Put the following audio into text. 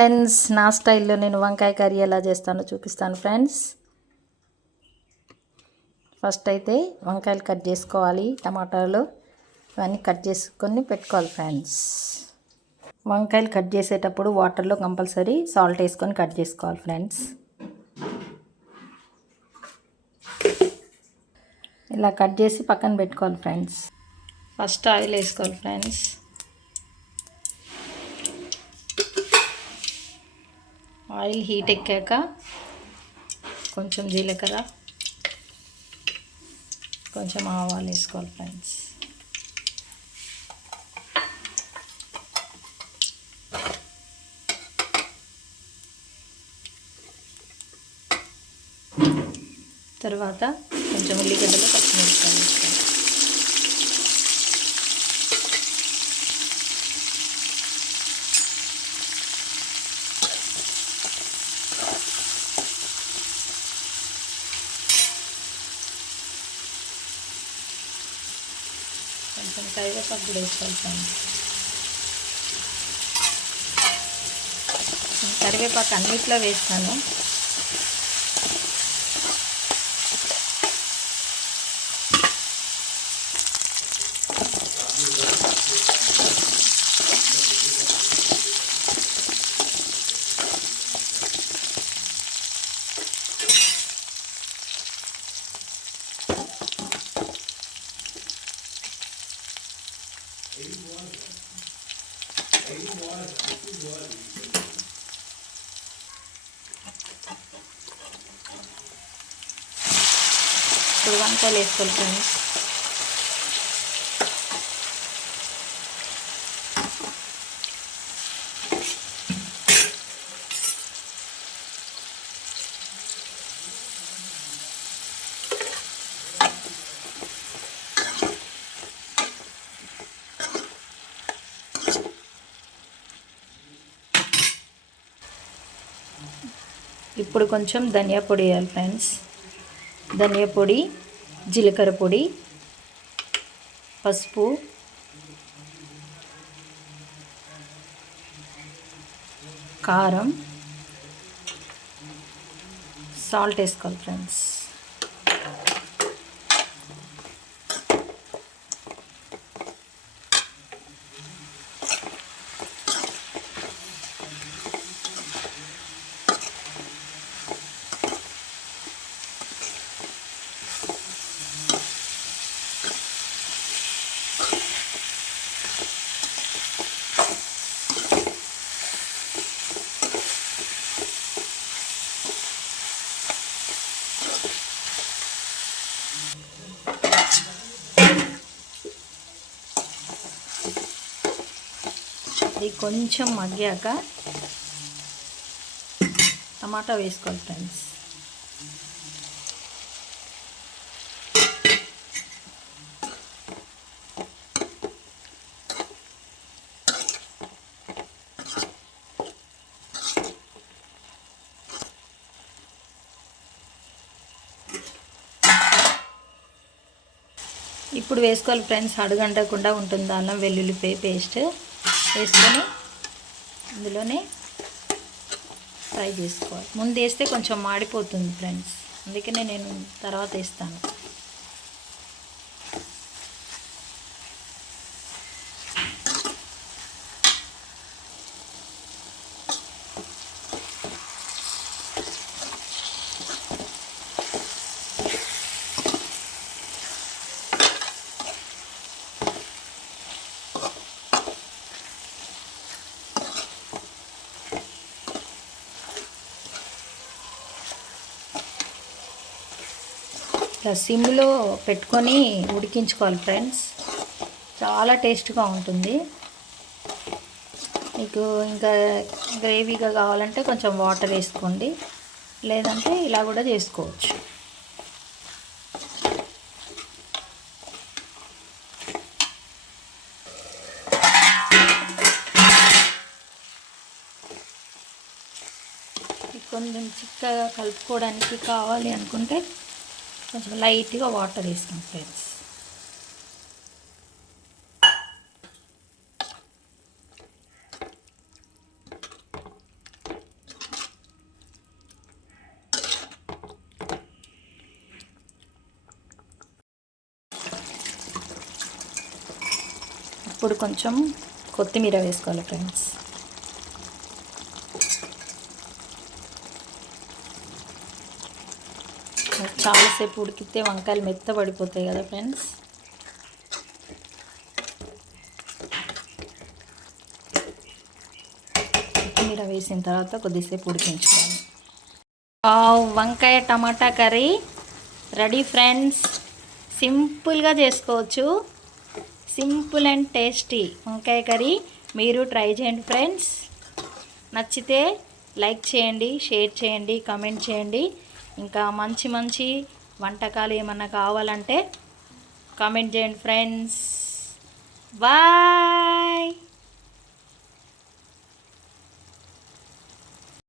Friends, నా స్టైల్లో నేను వంకాయ కర్రీ ఎలా చేస్తానో చూపిస్తాను ఫ్రెండ్స్. ఫస్ట్ అయితే వంకాయలు కట్ చేసుకోవాలి, టమాటాలు ఇవన్నీ కట్ చేసుకొని పెట్టుకోవాలి ఫ్రెండ్స్. వంకాయలు కట్ చేసేటప్పుడు వాటర్లో కంపల్సరీ సాల్ట్ వేసుకొని కట్ చేసుకోవాలి ఫ్రెండ్స్. ఇలా కట్ చేసి పక్కన పెట్టుకోవాలి ఫ్రెండ్స్. ఫస్ట్ ఆయిల్ వేసుకోవాలి ఫ్రెండ్స్. ఆయిల్ హీట్ ఎక్కాక కొంచెం జీలకర్ర, కొంచెం ఆవాలు వేసుకోవాలి ఫ్రెండ్స్. తర్వాత కొంచెం ఉల్లిగడ్డలు, పచ్చిమిరపకాయలు వేసుకోవాలి. కొంచెం కరివేపాకు కూడా వేసుకోవాలి ఫ్రెండ్స్. కరివేపాకు అన్నిట్లో వేస్తాను. ఇప్పుడు వంకాయలు వేసుకోవాలి ఫ్రెండ్స్. ఇప్పుడు కొంచెం ధనియా పొడి వేయాలి ఫ్రెండ్స్. ధనియా పొడి, జీలకర్ర పొడి, పసుపు, కారం, సాల్ట్ వేసుకోవాలి ఫ్రెండ్స్. ఇది కొంచెం మగ్గాక టమాటా వేసుకోవాలి ఫ్రెండ్స్. ఇప్పుడు వేసుకోవాలి ఫ్రెండ్స్. అడుగంటకుండా ఉంటుంది అల్లం వెల్లుల్లిపాయ పేస్ట్ వేసుకొని ఇందులోనే ఫ్రై చేసుకోవాలి. ముందు వేస్తే కొంచెం మాడిపోతుంది ఫ్రెండ్స్, అందుకనే నేను తర్వాత వేస్తాను. ఇలా సిమ్లో పెట్టుకొని ఉడికించుకోవాలి ఫ్రెండ్స్. చాలా టేస్ట్గా ఉంటుంది. మీకు ఇంకా గ్రేవీగా కావాలంటే కొంచెం వాటర్ వేసుకోండి, లేదంటే ఇలా కూడా చేసుకోవచ్చు. కొంచెం చిక్కగా కలుపుకోవడానికి కావాలి అనుకుంటే కొంచెం లైట్గా వాటర్ వేస్తాం ఫ్రెండ్స్. ఇప్పుడు కొంచెం కొత్తిమీర వేసుకోవాలి ఫ్రెండ్స్. చాలాసేపు ఉడికితే వంకాయలు మెత్తబడిపోతాయి కదా ఫ్రెండ్స్. కొత్తిమీర వేసిన తర్వాత కొద్దిసేపు ఉడికించుకోవాలి. వంకాయ టమాటా కర్రీ రెడీ ఫ్రెండ్స్. సింపుల్గా చేసుకోవచ్చు. సింపుల్ అండ్ టేస్టీ వంకాయ కర్రీ మీరు ట్రై చేయండి ఫ్రెండ్స్. నచ్చితే లైక్ చేయండి, షేర్ చేయండి, కామెంట్ చేయండి. ఇంకా మంచి మంచి వంటకాలు ఏమన్నా కావాలంటే కామెంట్ చేయండి ఫ్రెండ్స్. బాయ్.